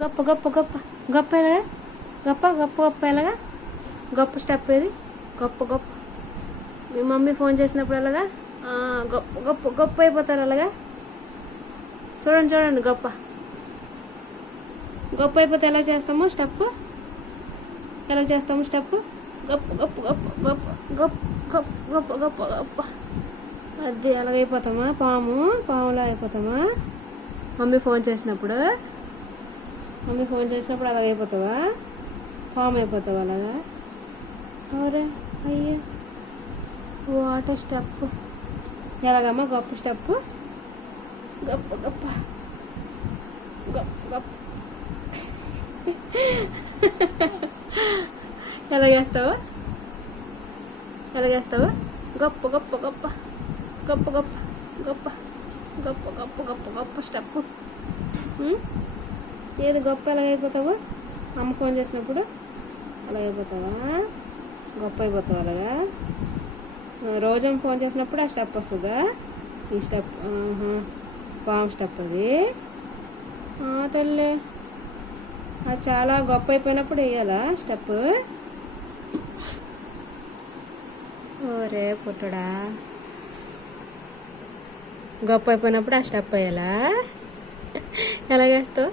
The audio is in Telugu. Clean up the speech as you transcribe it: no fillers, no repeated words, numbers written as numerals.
గొప్ప గొప్ప గొప్ప గొప్ప ఎలాగా గొప్ప గొప్ప గొప్ప ఎలాగా గొప్ప స్టెప్ ఏది గొప్ప గొప్ప మీ మమ్మీ ఫోన్ చేసినప్పుడు ఎలాగా గొప్ప గొప్ప గొప్ప అయిపోతారు అలాగా చూడండి చూడండి గొప్ప గొప్ప అయిపోతే ఎలా చేస్తాము స్టెప్ ఎలా చేస్తాము స్టెప్ గొప్ప గొప్ప గొప్ప గొప్ప గొప్ప గొప్ప గొప్ప గొప్ప గొప్ప అది అలాగైపోతామా పాములా అయిపోతామా మమ్మీ ఫోన్ చేసినప్పుడు అలాగైపోతావా పాము అయిపోతావా అలాగా అవరే అయ్యో వాటర్ స్టెప్ ఎలాగమ్మా గొప్ప స్టెప్ గొప్ప గొప్ప గొప్ప గొప్ప ఎలాగేస్తావా గొప్ప గొప్ప గొప్ప గొప్ప గొప్ప గొప్ప గొప్ప గొప్ప గొప్ప గొప్ప స్టెప్ ఏది గొప్ప ఎలాగైపోతావు అమ్మ ఫోన్ చేసినప్పుడు అలాగైపోతావా గొప్ప అయిపోతావు అలాగా రోజమ్మ ఫోన్ చేసినప్పుడు ఆ స్టెప్ వస్తుందా ఈ స్టెప్ పాము స్టెప్ అది తల్లి అది చాలా గొప్ప అయిపోయినప్పుడు వేయాలా స్టెప్ ఓరే పుట్టడా గొప్ప అయిపోయినప్పుడు ఆ స్టెప్ వేయాలా ఎలాగేస్తావు